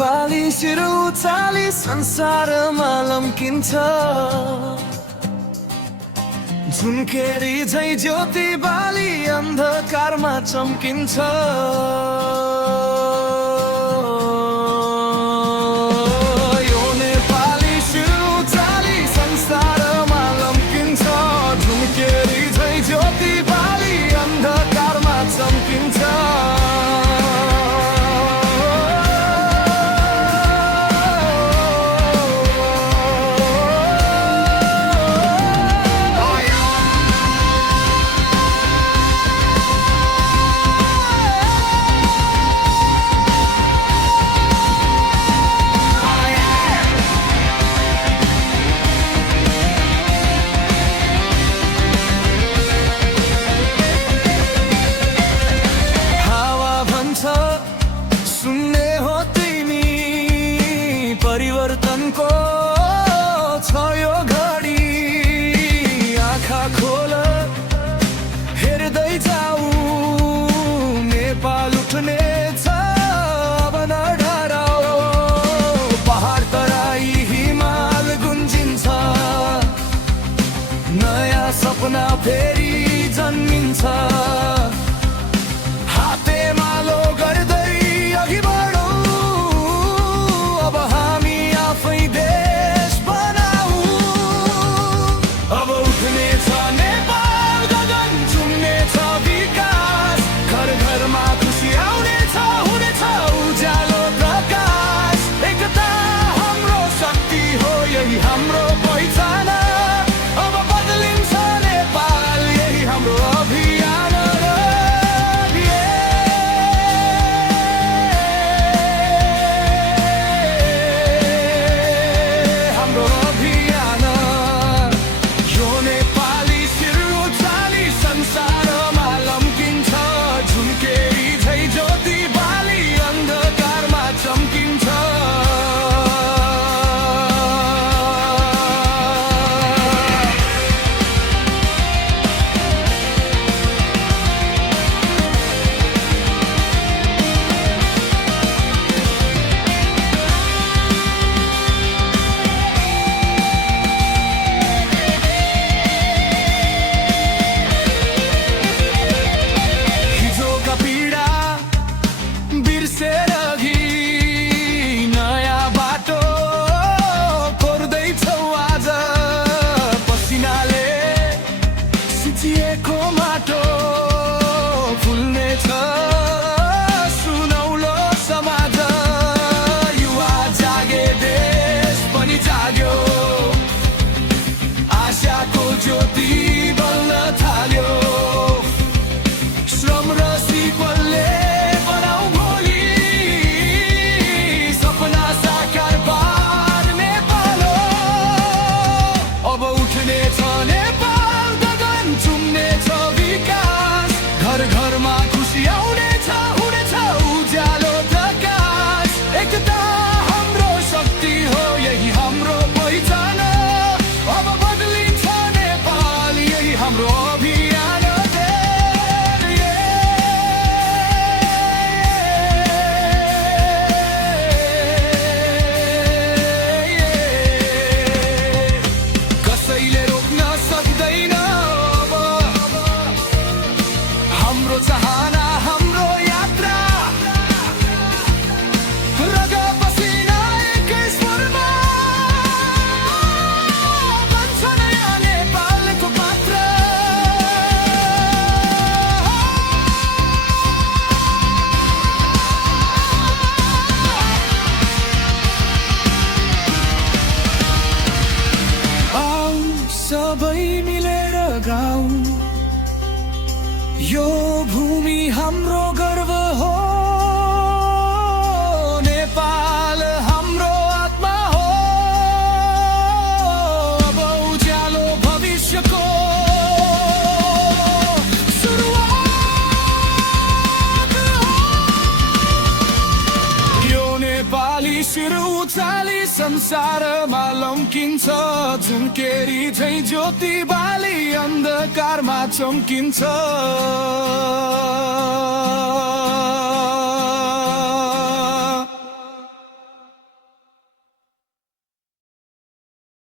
नेपाली शिर उचाली संसारमा लम्किन्छ झुन्केरी झै ज्योति बाली अन्धकारमा चम्किन्छ यो नेपाली शिर उचाली संसारमा लम्किन्छ झुन्केरी झै ज्योति बाली अन्धकारमा चम्किन्छ सुन्ने हो तिमी परिवर्तनको छ यो घडी आँखा खोल हेर्दै जाऊ नेपाल उठ्ने छ अब न डराऊ पहाड तराई हिमाल गुन्जिन्छ नयाँ सपना फेरि जन्मिन्छ हाम्रो पहिचान अब बदलिन्छ नेपाल यही हाम्रो अभियान हाम्रो अभियान यो नेपाली शिर उचाली संसारमा लम्किन्छ झुन्केरी झै ज्योति बाली अन्धकारमा चम्किन्छ नयाँ बाटो कोर्दैछौ आज पसिनाले सिचिएको माटो फुल्नेछ सुनौलो समाज युवा जागे देश पनि जाग्यो आशाको ज्योति बल्न थाल्यो श्रम र सिपले घरमा खुसी आउनेछ हुनेछ उज्यालो प्रकाश एकता हाम्रो शक्ति हो यही हाम्रो पहिचान अब बदलिन्छ नेपाल यही हाम्रो अभियान कसैले रोक्न सक्दैन हाम्रो चाहना हाम्रो यात्रा रग पसिना एकै स्वरमा बन्छ नयाँ नेपालको पात्र आऊ सबै मिलेर गाऊ यो भूमि हाम्रो गर्व हो नेपाल हाम्रो आत्मा हो अब उज्यालो भविष्यको सुरुवात यो नेपाली शिर उचाली संसारमा लम्किन्छ झुन्केरी झै ज्योति बाली अन्धकारमा चम्किन्छ